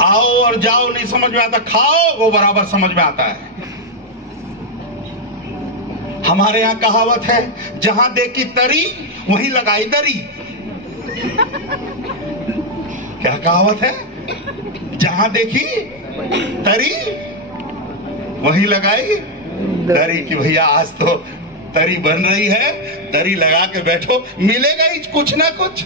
आओ और जाओ नहीं समझ में आता, खाओ वो बराबर समझ में आता है। हमारे यहां कहावत है, जहां देखी तरी वहीं लगाई दरी। क्या कहावत है? जहां देखी तरी वहीं लगाई दरी। कि भैया आज तो तरी बन रही है, दरी लगा के बैठो, मिलेगा ही कुछ ना कुछ।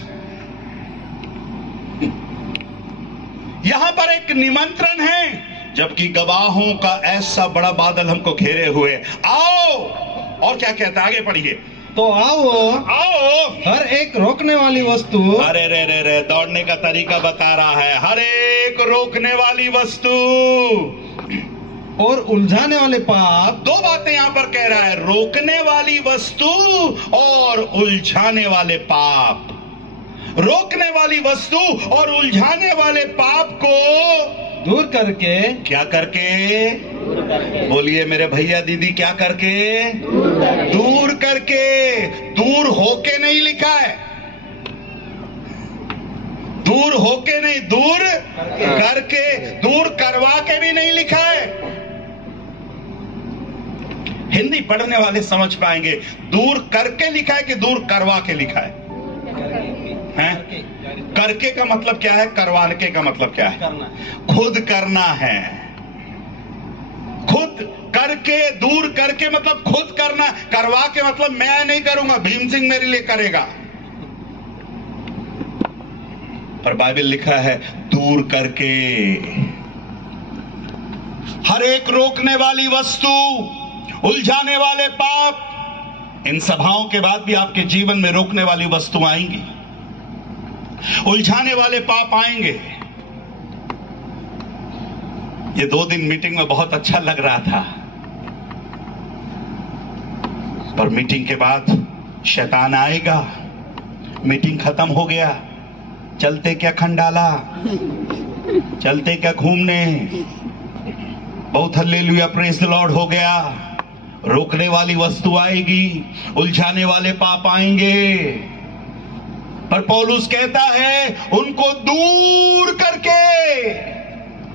यहां पर एक निमंत्रण है, जबकि गवाहों का ऐसा बड़ा बादल हमको घेरे हुए। आओ, और क्या कहता है, आगे पढ़िए। तो आओ आओ, हर एक रोकने वाली वस्तु, अरे रे रे रे, दौड़ने का तरीका बता रहा है। हर एक रोकने वाली वस्तु और उलझाने वाले पाप। दो बातें यहां पर कह रहा है, रोकने वाली वस्तु और उलझाने वाले पाप। रोकने वाली वस्तु और उलझाने वाले पाप को दूर करके, क्या करके? बोलिए मेरे भैया दीदी, क्या करके? दूर करके। दूर होके नहीं लिखा है, दूर होके नहीं, दूर करके, दूर करवा के भी नहीं लिखा है। हिंदी पढ़ने वाले समझ पाएंगे, दूर करके लिखा है कि दूर करवा के लिखा है? करके का मतलब क्या है? करवाने का मतलब क्या है? खुद करना है। खुद करके, दूर करके मतलब खुद करना, करवा के मतलब मैं नहीं करूंगा, भीम सिंह मेरे लिए करेगा। पर बाइबल लिखा है दूर करके। हर एक रोकने वाली वस्तु, उलझाने वाले पाप। इन सभाओं के बाद भी आपके जीवन में रोकने वाली वस्तु आएंगी, उलझाने वाले पाप आएंगे। ये 2 दिन मीटिंग में बहुत अच्छा लग रहा था, पर मीटिंग के बाद शैतान आएगा। मीटिंग खत्म हो गया, चलते क्या खंडाला, चलते क्या घूमने, बहुत हालेलुया प्रेज द लॉर्ड हो गया। रोकने वाली वस्तु आएगी, उलझाने वाले पाप आएंगे। पर पौलुस कहता है उनको दूर करके।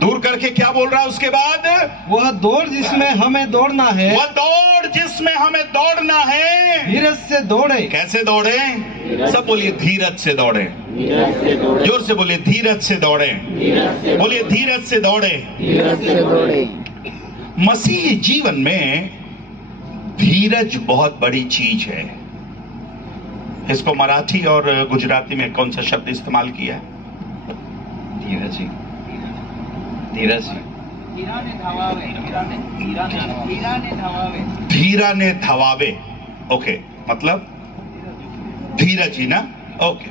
दूर करके क्या बोल रहा है उसके बाद? वह दौड़ जिसमें हमें दौड़ना है, वह दौड़ जिसमें हमें दौड़ना है, धीरज से दौड़े। कैसे दौड़े? सब बोलिए धीरज से दौड़े। जोर से बोलिए धीरज से दौड़े। बोलिए धीरज से दौड़े। मसीही जीवन में धीरज बहुत बड़ी चीज है। इसको मराठी और गुजराती में कौन सा शब्द इस्तेमाल किया है? धीरज। धीराने धावावे। ओके, मतलब धीरज ही ना? ओके,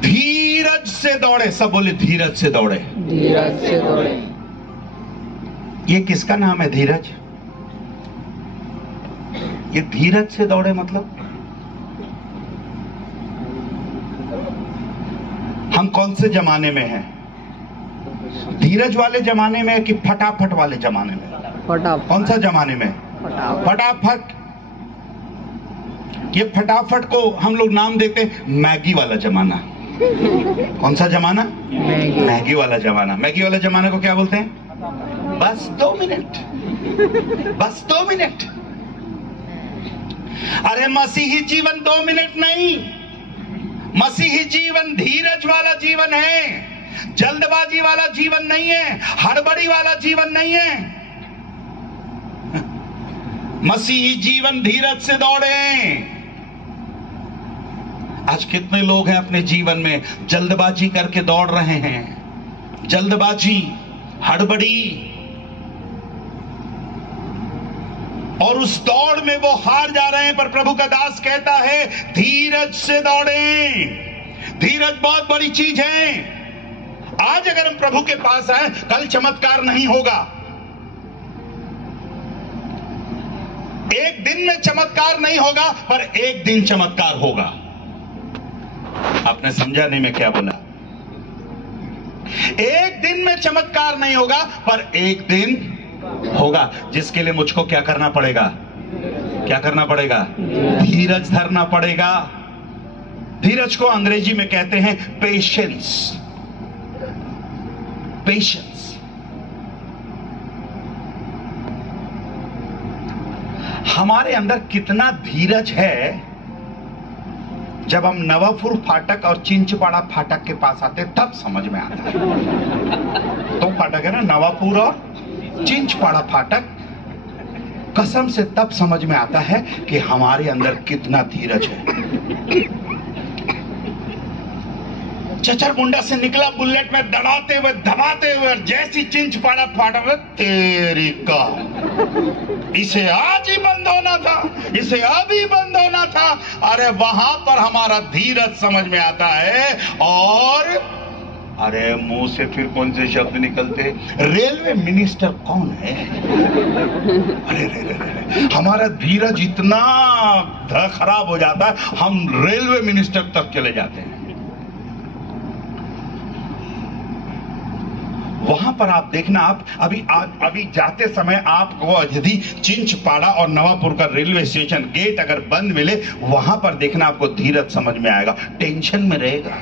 धीरज से दौड़े। सब बोले धीरज से दौड़े। धीरज से दौड़े। ये किसका नाम है? धीरज। ये धीरज से दौड़े मतलब हम कौन से जमाने में हैं? धीरज वाले जमाने में कि फटाफट वाले जमाने में? फटाफट। कौन सा जमाने में? फटाफट। ये फटाफट को हम लोग नाम देते मैगी वाला जमाना। कौन सा जमाना? मैगी वाला जमाना। मैगी वाला जमाना को क्या बोलते हैं? बस 2 मिनट, बस 2 मिनट। अरे मसीही जीवन 2 मिनट नहीं, मसीही जीवन धीरज वाला जीवन है। जल्दबाजी वाला जीवन नहीं है, हड़बड़ी वाला जीवन नहीं है। मसीही जीवन धीरज से दौड़े। आज कितने लोग हैं अपने जीवन में जल्दबाजी करके दौड़ रहे हैं, जल्दबाजी, हड़बड़ी, और उस दौड़ में वो हार जा रहे हैं। पर प्रभु का दास कहता है धीरज से दौड़ें। धीरज बहुत बड़ी चीज है। आज अगर हम प्रभु के पास आए, कल चमत्कार नहीं होगा। एक दिन में चमत्कार नहीं होगा, पर एक दिन चमत्कार होगा। आपने समझा नहीं मैं क्या बोला? एक दिन में चमत्कार नहीं होगा, पर एक दिन होगा, जिसके लिए मुझको क्या करना पड़ेगा? क्या करना पड़ेगा? धीरज धरना पड़ेगा। धीरज को अंग्रेजी में कहते हैं पेशेंस। पेशेंस। हमारे अंदर कितना धीरज है, जब हम नवापुर फाटक और चिंचपाड़ा फाटक के पास आते तब समझ में आता है। तो फाटक है ना, नवापुर और चिंचपाड़ा फाटक, कसम से तब समझ में आता है कि हमारे अंदर कितना धीरज है। चचरमुंडा से निकला बुलेट में दबाते हुए धमाते हुए, जैसी चिंचपाड़ा फाटक में, तेरी का इसे आज ही बंद होना था, इसे अभी बंद होना था। अरे वहां पर हमारा धीरज समझ में आता है। और अरे मुंह से फिर कौन से शब्द निकलते, रेलवे मिनिस्टर कौन है? अरे रे रे रे, हमारा धीरज इतना खराब हो जाता है, हम रेलवे मिनिस्टर तक चले जाते हैं। वहां पर आप देखना, आप अभी जाते समय आपको यदि चिंचपाड़ा और नवापुर का रेलवे स्टेशन गेट अगर बंद मिले, वहां पर देखना आपको धीरज समझ में आएगा। टेंशन में रहेगा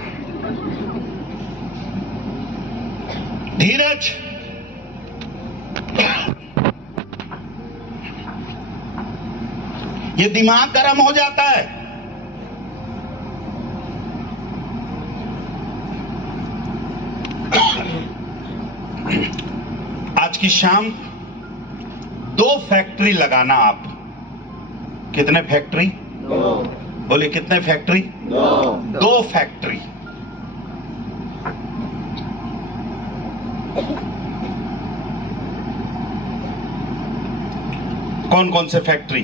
धीरज। ये दिमाग गर्म हो जाता है। आज की शाम 2 फैक्ट्री लगाना आप। कितने फैक्ट्री? 2। बोले कितने फैक्ट्री? 2 फैक्ट्री। कौन कौन से फैक्ट्री?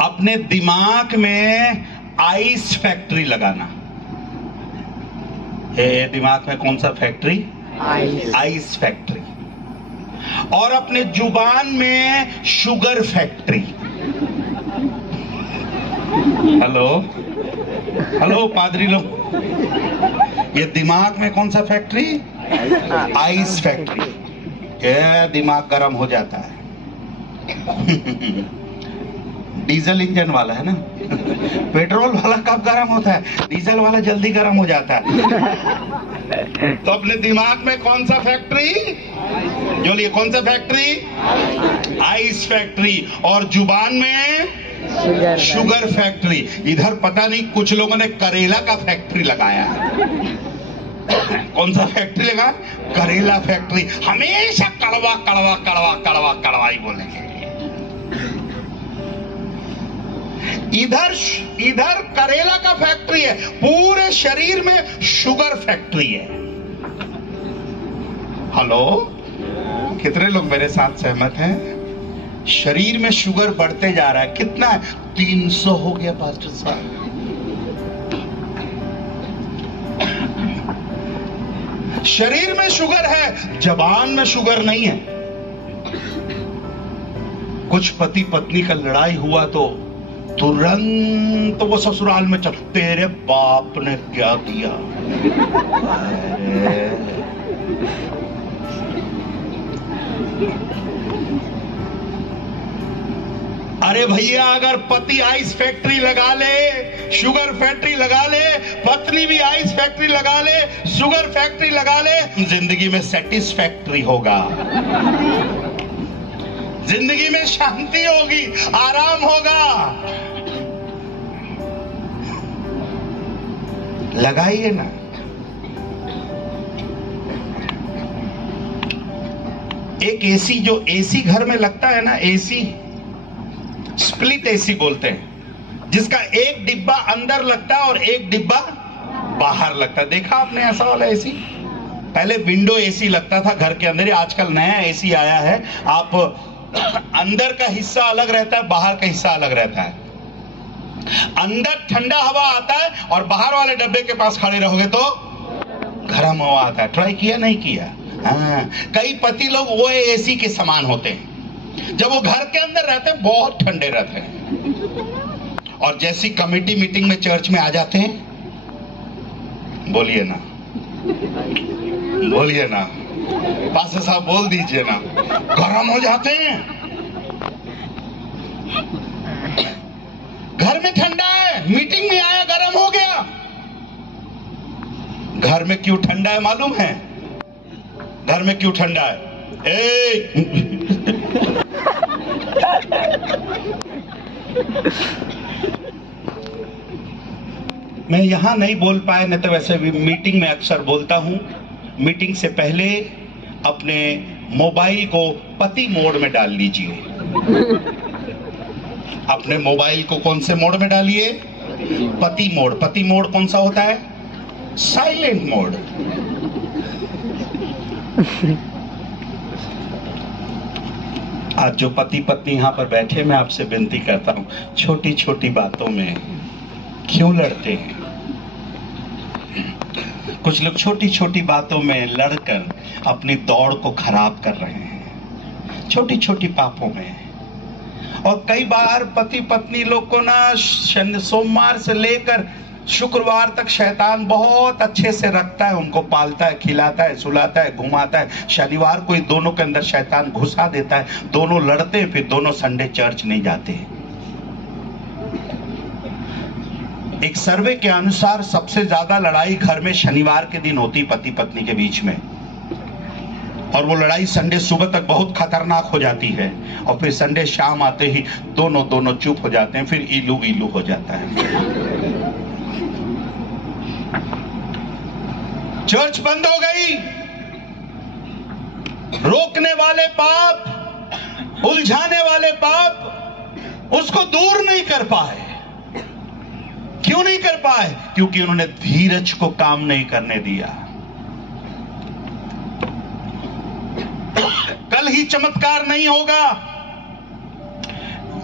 अपने दिमाग में आइस फैक्ट्री लगाना। दिमाग में कौन सा फैक्ट्री? Ice factory. और अपने जुबान में शुगर फैक्ट्री। हेलो हेलो पादरी लोग, ये दिमाग में कौन सा फैक्ट्री? Ice factory. ये दिमाग गर्म हो जाता है। डीजल इंजन वाला है ना, पेट्रोल वाला कब गर्म होता है? डीजल वाला जल्दी गर्म हो जाता है। तो अपने दिमाग में कौन सा फैक्ट्री? जो लिए कौन सा फैक्ट्री? Ice factory. और जुबान में शुगर फैक्ट्री। इधर पता नहीं कुछ लोगों ने करेला का फैक्ट्री लगाया। कौन सा फैक्ट्री लगा? करेला फैक्ट्री। हमेशा कड़वा कड़वा कड़वा कड़वा कड़वा ही बोलेंगे। इधर करेला का फैक्ट्री है, पूरे शरीर में शुगर फैक्ट्री है। हेलो, कितने लोग मेरे साथ सहमत हैं? शरीर में शुगर बढ़ते जा रहा है। कितना है? 300 हो गया पास्टर साहब। शरीर में शुगर है, जबान में शुगर नहीं है। कुछ पति पत्नी का लड़ाई हुआ तो तुरंत वो ससुराल में चल, तेरे बाप ने क्या दिया? अरे भैया, अगर पति आइस फैक्ट्री लगा ले, शुगर फैक्ट्री लगा ले, पत्नी भी आइस फैक्ट्री लगा ले, शुगर फैक्ट्री लगा ले, जिंदगी में सेटिस्फैक्ट्री होगा। जिंदगी में शांति होगी, आराम होगा। लगाइए ना। एक एसी, जो एसी घर में लगता है ना, एसी स्प्लिट एसी बोलते हैं, जिसका एक डिब्बा अंदर लगता है और एक डिब्बा बाहर लगता है। देखा आपने ऐसा वाला एसी? पहले विंडो एसी लगता था घर के अंदर, आजकल नया एसी आया है। आप अंदर का हिस्सा अलग रहता है, बाहर का हिस्सा अलग रहता है। अंदर ठंडा हवा आता है और बाहर वाले डब्बे के पास खड़े रहोगे तो गर्म हवा आता है। ट्राई किया? नहीं किया? हाँ। कई पति लोग वो एसी के समान होते हैं। जब वो घर के अंदर रहते हैं बहुत ठंडे रहते हैं, और जैसी कमेटी मीटिंग में चर्च में आ जाते हैं, बोलिए ना, बोलिए ना, पास्टर साहब बोल दीजिए ना, गर्म हो जाते हैं। घर में ठंडा है, मीटिंग में आया गर्म हो गया। घर में क्यों ठंडा है मालूम है? घर में क्यों ठंडा है? मैं यहां नहीं बोल पाया, नहीं तो वैसे भी मीटिंग में अक्सर बोलता हूं। मीटिंग से पहले अपने मोबाइल को पति मोड में डाल लीजिए। अपने मोबाइल को कौन से मोड में डालिए? पति मोड। पति मोड कौन सा होता है? Silent mode. आज जो पति पत्नी यहां पर बैठे, मैं आपसे विनती करता हूं, छोटी छोटी बातों में क्यों लड़ते हैं? कुछ लोग छोटी छोटी बातों में लड़कर अपनी दौड़ को खराब कर रहे हैं, छोटी छोटी पापों में। और कई बार पति पत्नी लोग को ना सोमवार से लेकर शुक्रवार तक शैतान बहुत अच्छे से रखता है, उनको पालता है, खिलाता है, सुलाता है, घुमाता है। शनिवार को ही दोनों के अंदर शैतान घुसा देता है, दोनों लड़ते हैं, फिर दोनों संडे चर्च नहीं जाते। एक सर्वे के अनुसार सबसे ज्यादा लड़ाई घर में शनिवार के दिन होती, पति पत्नी के बीच में। और वो लड़ाई संडे सुबह तक बहुत खतरनाक हो जाती है, और फिर संडे शाम आते ही दोनों चुप हो जाते हैं, फिर इलू इलू हो जाता है। चर्च बंद हो गई, रोकने वाले पाप, उलझाने वाले पाप उसको दूर नहीं कर पाए। क्यों नहीं कर पाए? क्योंकि उन्होंने धीरज को काम नहीं करने दिया। कल ही चमत्कार नहीं होगा।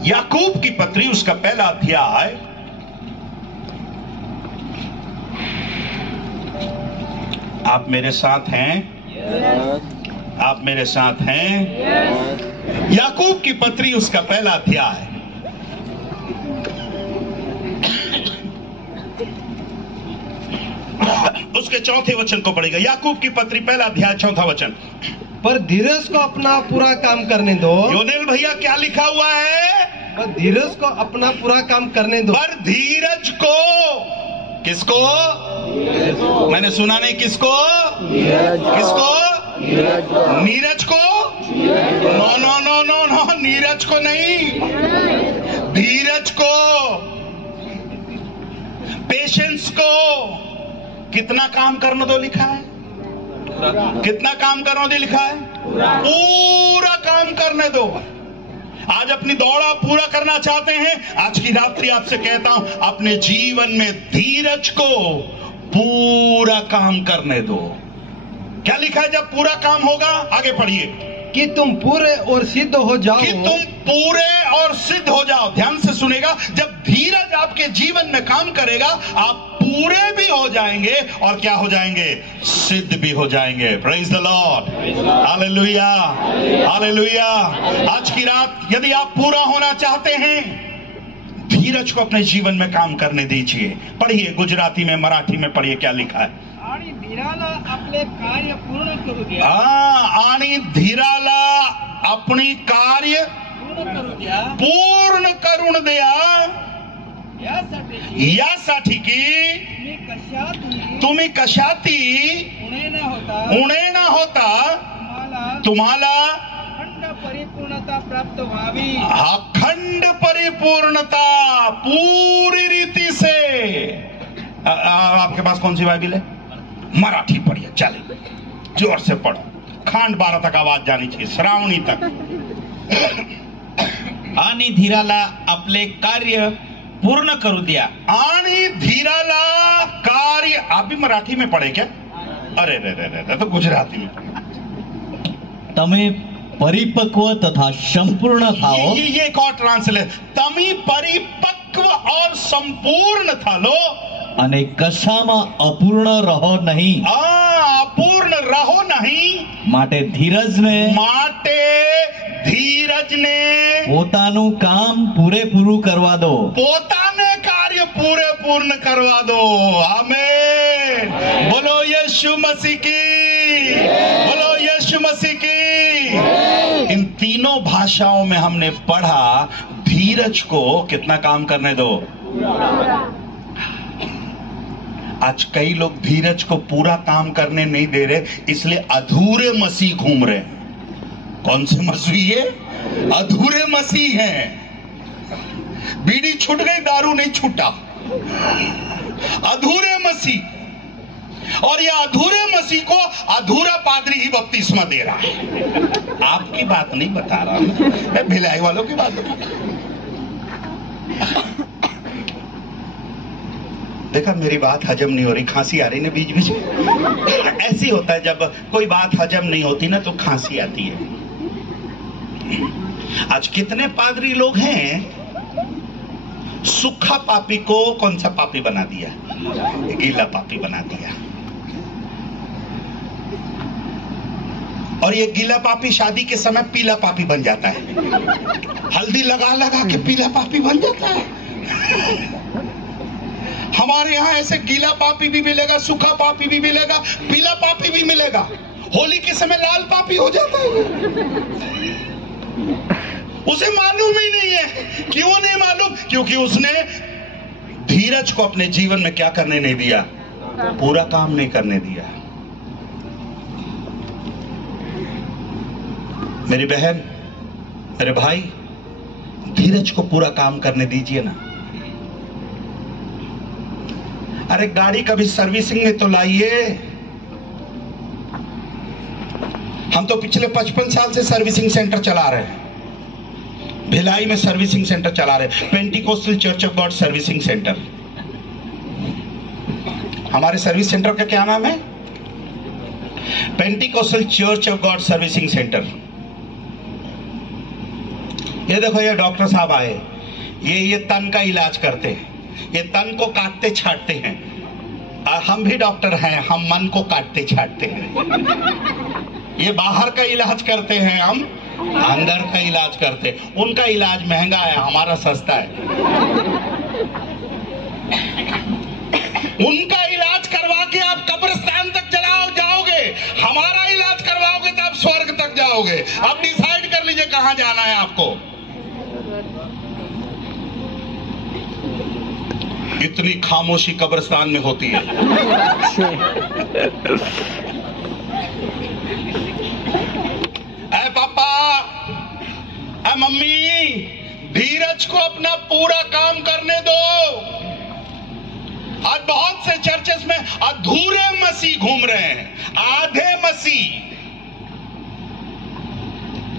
याकूब की पत्री उसका पहला अध्याय, आप मेरे साथ हैं? आप मेरे साथ हैं? याकूब की पत्री उसका पहला अध्याय, उसके चौथे वचन को पढ़ेगा। याकूब की पत्री पहला अध्याय चौथा वचन। पर धीरज को अपना पूरा काम करने दो। योनेल भैया क्या लिखा हुआ है? पर धीरज को अपना पूरा काम करने दो। पर धीरज को, किसको? मैंने सुना नहीं, किसको? किसको? नीरज को? No no no no no, Neeraj को नहीं, धीरज को, पेशेंस को। कितना काम करने दो लिखा है? कितना काम करने दो लिखा है? पूरा काम करने दो। आज अपनी दौड़ आप पूरा करना चाहते हैं, आज की रात्रि आपसे कहता हूं, अपने जीवन में धीरज को पूरा काम करने दो। क्या लिखा है? जब पूरा काम होगा, आगे पढ़िए, कि तुम पूरे और सिद्ध हो जाओ। कि तुम पूरे और सिद्ध हो जाओ। ध्यान से सुनेगा, जब धीरज आपके जीवन में काम करेगा, आप पूरे भी हो जाएंगे और क्या हो जाएंगे? सिद्ध भी हो जाएंगे। Praise the Lord, hallelujah, hallelujah. आज की रात यदि आप पूरा होना चाहते हैं, धीरज को अपने जीवन में काम करने दीजिए। पढ़िए, गुजराती में, मराठी में पढ़िए क्या लिखा है। आणि धीराला आपले कार्य पूर्ण करू द्या। आणि धीराला अपनी कार्य पूर्ण करून द्या, यासाठी की तुम्ही कशातही उणे न होता तुम्हाला परिपूर्णता प्राप्त व्हावी। अखंड परिपूर्णता पूरी रीति से। आपके पास कौन सी बाइबिल है? मराठी पढ़िए, चले जोर से पढ़ो, खांड 12 तक आवाज जानी चाहिए, श्रावणी तक। आणि धीराला आपले कार्य पूर्ण करू द्या। आणि धीराला कार्य, आप भी मराठी में पढ़े क्या? अरे रे रे रे, तो गुजराती में। તમે પરિપક્વ તથા સંપૂર્ણ થાઓ। ये एक और ट्रांसलेट, तमी परिपक्व और संपूर्ण था लो, અને કશામાં અપૂર્ણ રહો નહીં। अपूर्ण रहो नहीं, માટે ધીરજને माटे धीरज ने પોતાનું કામ પૂરેપૂરું કરવા દો। पोताने कार्य पूरे पूर्ण करवा दो। आमीन। बोलो यीशु मसीह की, बोलो यीशु मसीह की। इन तीनों भाषाओं में हमने पढ़ा, धीरज को कितना काम करने दो। आज कई लोग धीरज को पूरा काम करने नहीं दे रहे, इसलिए अधूरे मसीह घूम रहे हैं। कौन से मसीह है? अधूरे मसीह हैं। बीड़ी छूट गई, दारू नहीं छूटा। अधूरे मसीह। और ये अधूरे मसीह को अधूरा पादरी ही बपतिस्मा दे रहा है। आपकी बात नहीं बता रहा मैं, भिलाई वालों की बात बता रहा। देखा, मेरी बात हजम नहीं हो रही, खांसी आ रही ना बीच बीच में। ऐसी होता है जब कोई बात हजम नहीं होती ना तो खांसी आती है। आज कितने पादरी लोग हैं, सूखा पापी को कौन सा पापी बना दिया? गीला पापी बना दिया। और ये गीला पापी शादी के समय पीला पापी बन जाता है। हल्दी लगा लगा के पीला पापी बन जाता है। हमारे यहाँ ऐसे गीला पापी भी मिलेगा, सूखा पापी भी मिलेगा, पीला पापी भी मिलेगा। होली के समय लाल पापी हो जाता है। उसे मालूम ही नहीं है। क्यों नहीं मालूम? क्योंकि उसने धीरज को अपने जीवन में क्या करने नहीं दिया? पूरा काम नहीं करने दिया। मेरी बहन, मेरे भाई, धीरज को पूरा काम करने दीजिए ना। अरे गाड़ी कभी सर्विसिंग में तो लाइए। हम तो पिछले 55 साल से सर्विसिंग सेंटर चला रहे हैं। भिलाई में सर्विसिंग सेंटर चला रहे हैं, Pentecostal church of God servicing centre. हमारे सर्विस सेंटर का क्या नाम है? Pentecostal church of God servicing centre. ये देखो, ये डॉक्टर साहब आए, ये तन का इलाज करते हैं। ये तन को काटते छाटते हैं। और हम भी डॉक्टर हैं, हम मन को काटते छाटते हैं। ये बाहर का इलाज करते हैं, हम अंदर का इलाज करते हैं। उनका इलाज महंगा है, हमारा सस्ता है। उनका इलाज करवा के आप कब्रिस्तान तक जाओगे, हमारा इलाज करवाओगे तो आप स्वर्ग तक जाओगे। आप डिसाइड कर लीजिए कहां जाना है आपको। इतनी खामोशी कब्रिस्तान में होती है। ऐ पापा, ऐ मम्मी, धीरज को अपना पूरा काम करने दो। आज बहुत से चर्चेस में अधूरे मसीह घूम रहे हैं, आधे मसीह।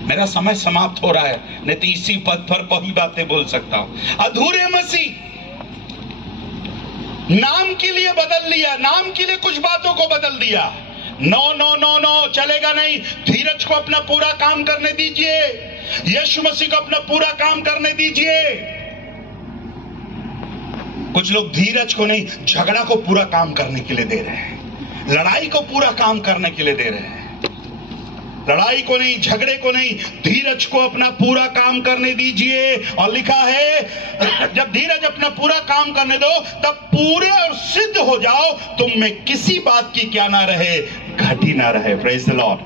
मेरा समय समाप्त हो रहा है, नहीं तो इसी पद पर कोई बातें बोल सकता हूं। अधूरे मसीह नाम के लिए बदल लिया, नाम के लिए कुछ बातों को बदल दिया। नो नो नो नो, चलेगा नहीं। धीरज को अपना पूरा काम करने दीजिए। यीशु मसीह को अपना पूरा काम करने दीजिए। कुछ लोग धीरज को नहीं, झगड़ा को पूरा काम करने के लिए दे रहे हैं, लड़ाई को पूरा काम करने के लिए दे रहे हैं। लड़ाई को नहीं, झगड़े को नहीं, धीरज को अपना पूरा काम करने दीजिए। और लिखा है, जब धीरज अपना पूरा काम करने दो तब पूरे और सिद्ध हो जाओ, तुम में किसी बात की क्या ना रहे, घटी ना रहे। Praise the Lord,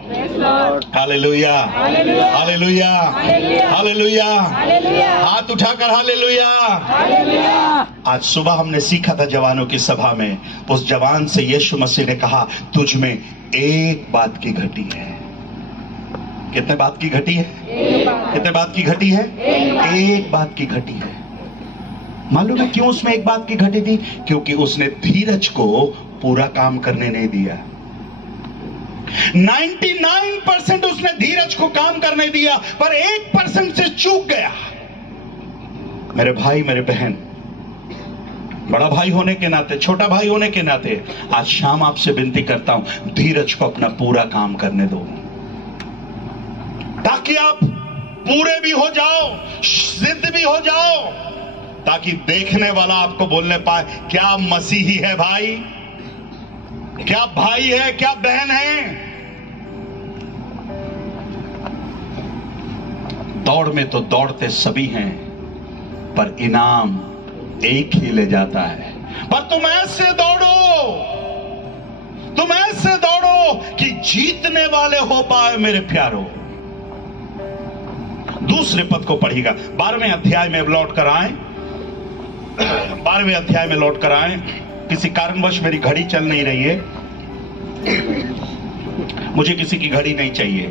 hallelujah, hallelujah, hallelujah. हाथ उठाकर हालेलुया। आज सुबह हमने सीखा था जवानों की सभा में, उस जवान से यीशु मसीह ने कहा, तुझ में एक बात की घटी है। कितने बात की घटी है? कितने बात की घटी है? एक बात की घटी है। मालूम है क्यों उसमें एक बात की घटी थी? क्योंकि उसने धीरज को पूरा काम करने नहीं दिया। 99% उसने धीरज को काम करने दिया, पर 1% से चूक गया। मेरे भाई, मेरे बहन, बड़ा भाई होने के नाते, छोटा भाई होने के नाते, आज शाम आपसे विनती करता हूं, धीरज को अपना पूरा काम करने दो, ताकि आप पूरे भी हो जाओ, सिद्ध भी हो जाओ, ताकि देखने वाला आपको बोलने पाए, क्या मसीही है भाई, क्या भाई है, क्या बहन है। दौड़ में तो दौड़ते सभी हैं, पर इनाम एक ही ले जाता है। पर तुम ऐसे दौड़ो, तुम ऐसे दौड़ो कि जीतने वाले हो पाए। मेरे प्यारो, दूसरे पद को पढ़िएगा, 12वें अध्याय में लौट कर आए, 12वें अध्याय में लौट कर आए। किसी कारणवश मेरी घड़ी चल नहीं रही है, मुझे किसी की घड़ी नहीं चाहिए,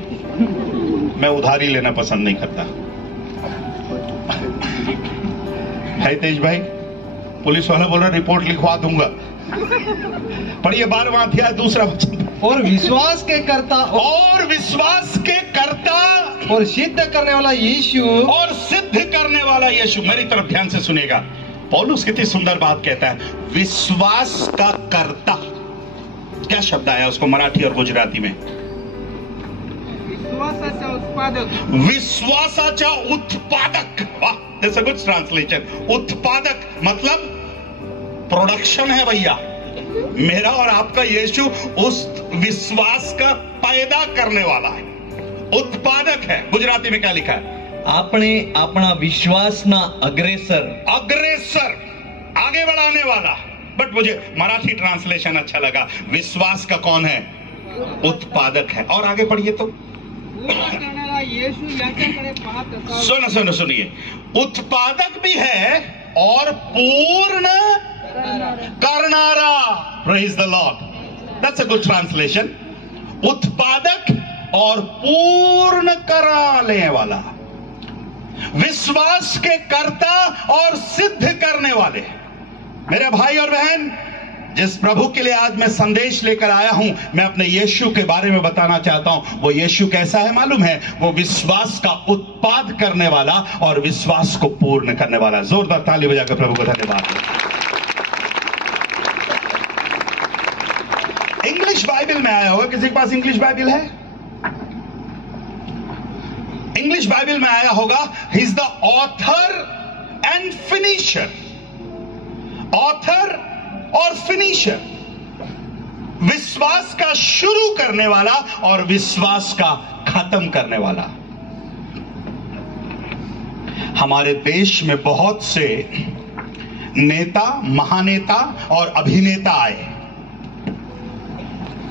मैं उधारी लेना पसंद नहीं करता। है तेज भाई? पुलिस वाला बोल रहा रिपोर्ट लिखवा दूंगा। पढ़िए 12वां अध्याय दूसरा वचन। और विश्वास के कर्ता और विश्वास के कर्ता और सिद्ध करने वाला यीशु, और सिद्ध करने वाला यीशु। मेरी तरफ ध्यान से सुनेगा, पौलुस कितनी सुंदर बात कहता है, विश्वास का कर्ता। क्या शब्द आया उसको मराठी और गुजराती में? विश्वासाचा उत्पादक। विश्वासाचा उत्पादक। वाह, दैट्स अ गुड ट्रांसलेशन। उत्पादक मतलब प्रोडक्शन है भैया। मेरा और आपका यीशु उस विश्वास का पैदा करने वाला है, उत्पादक है। गुजराती में क्या लिखा है? આપણે આપણા વિશ્વાસના અગ્રેસર अग्रेसर, आगे बढ़ाने वाला। बट मुझे मराठी ट्रांसलेशन अच्छा लगा। विश्वास का कौन है? उत्पादक है। और आगे पढ़िए तो। पूर्ण करणारा येशू याच्याकडे पाहत असावा। सुनो सुनो सुनिए, उत्पादक भी है और पूर्ण करनारा। Praise the Lord, that's a good translation. उत्पादक और पूर्ण कराने वाला, विश्वास के कर्ता और सिद्ध करने वाले। मेरे भाई और बहन, जिस प्रभु के लिए आज मैं संदेश लेकर आया हूं, मैं अपने यीशु के बारे में बताना चाहता हूं। वो यीशु कैसा है मालूम है? वो विश्वास का उत्पाद करने वाला और विश्वास को पूर्ण करने वाला। जोरदार ताली बजाकर प्रभु को धन्यवाद। इंग्लिश बाइबल में आया होगा, किसी के पास इंग्लिश बाइबल है? इंग्लिश बाइबल में आया होगा, he is the author and finisher. Author और फिनिशर, विश्वास का शुरू करने वाला और विश्वास का खत्म करने वाला। हमारे देश में बहुत से नेता, महानेता और अभिनेता आए।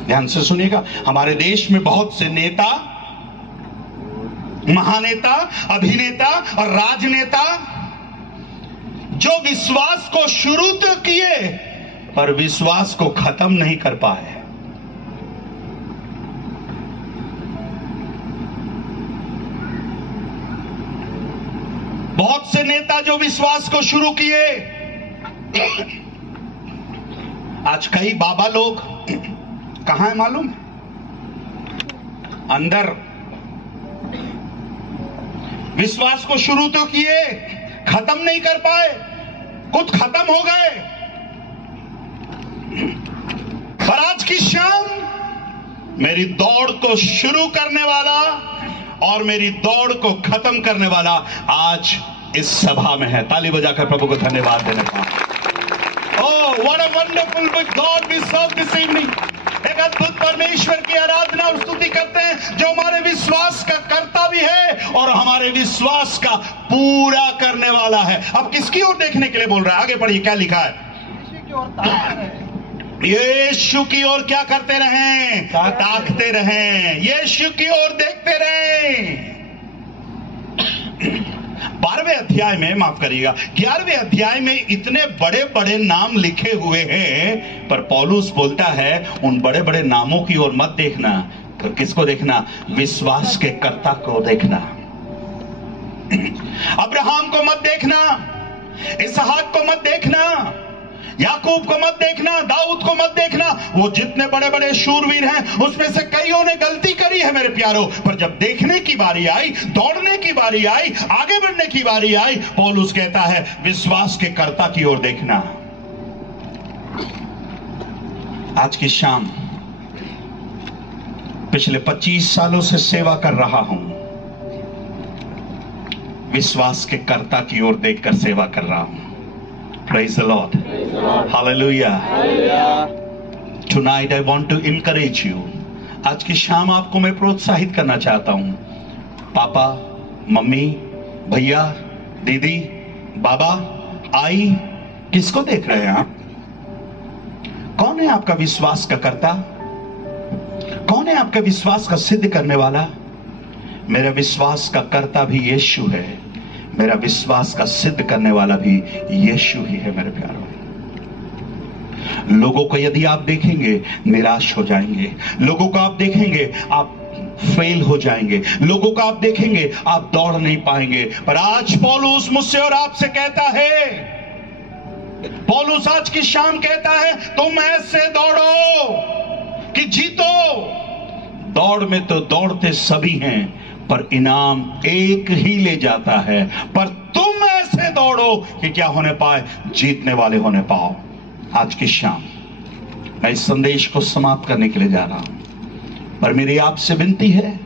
ध्यान से सुनिएगा, हमारे देश में बहुत से नेता, महानेता, अभिनेता और राजनेता जो विश्वास को शुरू तो किए पर विश्वास को खत्म नहीं कर पाए। बहुत से नेता जो विश्वास को शुरू किए, आज कई बाबा लोग कहां है मालूम? अंदर। विश्वास को शुरू तो किए, खत्म नहीं कर पाए, कुछ खत्म हो गए। पर आज की शाम मेरी दौड़ को शुरू करने वाला और मेरी दौड़ को खत्म करने वाला आज इस सभा में है। ताली बजाकर प्रभु को धन्यवाद देने का। Oh, what a wonderful God we serve this evening. एक अद्भुत परमेश्वर की आराधना और स्तुति करते हैं जो हमारे विश्वास का कर्ता भी है और हमारे विश्वास का पूरा करने वाला है। अब किसकी ओर देखने के लिए बोल रहा है? आगे पढ़िए, क्या लिखा है? यीशु की ओर क्या करते रहें? ताकते रहें, यीशु की ओर देखते रहें। 12वें अध्याय में, माफ करिएगा, 11वें अध्याय में इतने बड़े बड़े नाम लिखे हुए हैं, पर पौलुस बोलता है उन बड़े बड़े नामों की ओर मत देखना। तो किसको देखना? विश्वास के कर्ता को देखना। अब्राहम को मत देखना, इसहाक को मत देखना, याकूब को मत देखना, दाऊद को मत देखना। वो जितने बड़े बड़े शूरवीर हैं उसमें से कईयों ने गलती करी है मेरे प्यारों, पर जब देखने की बारी आई, दौड़ने की बारी आई, आगे बढ़ने की बारी आई, पौलुस कहता है विश्वास के कर्ता की ओर देखना। आज की शाम पिछले 25 सालों से सेवा कर रहा हूं, विश्वास के कर्ता की ओर देखकर सेवा कर रहा हूं। Praise the Lord. Hallelujah. Tonight I want to encourage you. आज की शाम आपको मैं प्रोत्साहित करना चाहता हूं। पापा, मम्मी, भैया, दीदी, बाबा, आई, किसको देख रहे हैं आप? कौन है आपका विश्वास का कर्ता? कौन है आपका विश्वास का सिद्ध करने वाला? मेरा विश्वास का कर्ता भी यीशु है, मेरा विश्वास का सिद्ध करने वाला भी यीशु ही है मेरे प्यारों। लोगों को यदि आप देखेंगे निराश हो जाएंगे, लोगों को आप देखेंगे आप फेल हो जाएंगे, लोगों को आप देखेंगे आप दौड़ नहीं पाएंगे। पर आज पौलुस मुझसे और आपसे कहता है, पौलुस आज की शाम कहता है, तुम ऐसे दौड़ो कि जीतो। दौड़ में तो दौड़ते सभी हैं, पर इनाम एक ही ले जाता है। पर तुम ऐसे दौड़ो कि क्या होने पाए, जीतने वाले होने पाओ। आज की शाम मैं इस संदेश को समाप्त करने के लिए जा रहा हूं, पर मेरी आपसे विनती है,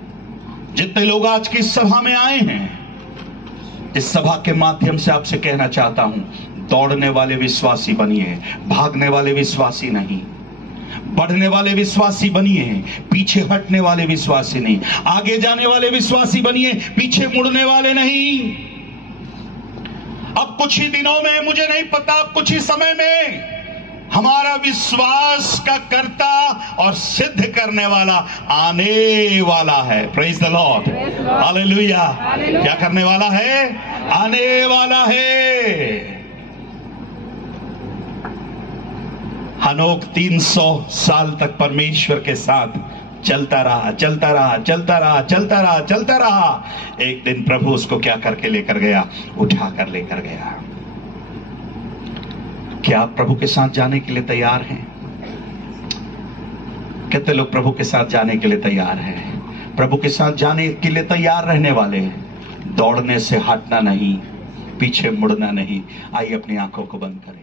जितने लोग आज की सभा में आए हैं, इस सभा के माध्यम से आपसे कहना चाहता हूं, दौड़ने वाले विश्वासी बनिए, भागने वाले विश्वासी नहीं। बढ़ने वाले विश्वासी बनिए, पीछे हटने वाले विश्वासी नहीं। आगे जाने वाले विश्वासी बनिए, पीछे मुड़ने वाले नहीं। अब कुछ ही दिनों में, मुझे नहीं पता, अब कुछ ही समय में हमारा विश्वास का कर्ता और सिद्ध करने वाला आने वाला है। Praise the Lord, hallelujah. क्या करने वाला है? आने वाला है। हनोक 300 साल तक परमेश्वर के साथ चलता रहा, चलता रहा, चलता रहा, चलता रहा, चलता रहा। एक दिन प्रभु उसको क्या करके लेकर गया? उठा कर लेकर गया। क्या आप प्रभु के साथ जाने के लिए तैयार हैं? कितने लोग प्रभु के साथ जाने के लिए तैयार हैं? प्रभु के साथ जाने के लिए तैयार रहने वाले हैं। दौड़ने से हटना नहीं, पीछे मुड़ना नहीं। आइए अपनी आंखों को बंद करें।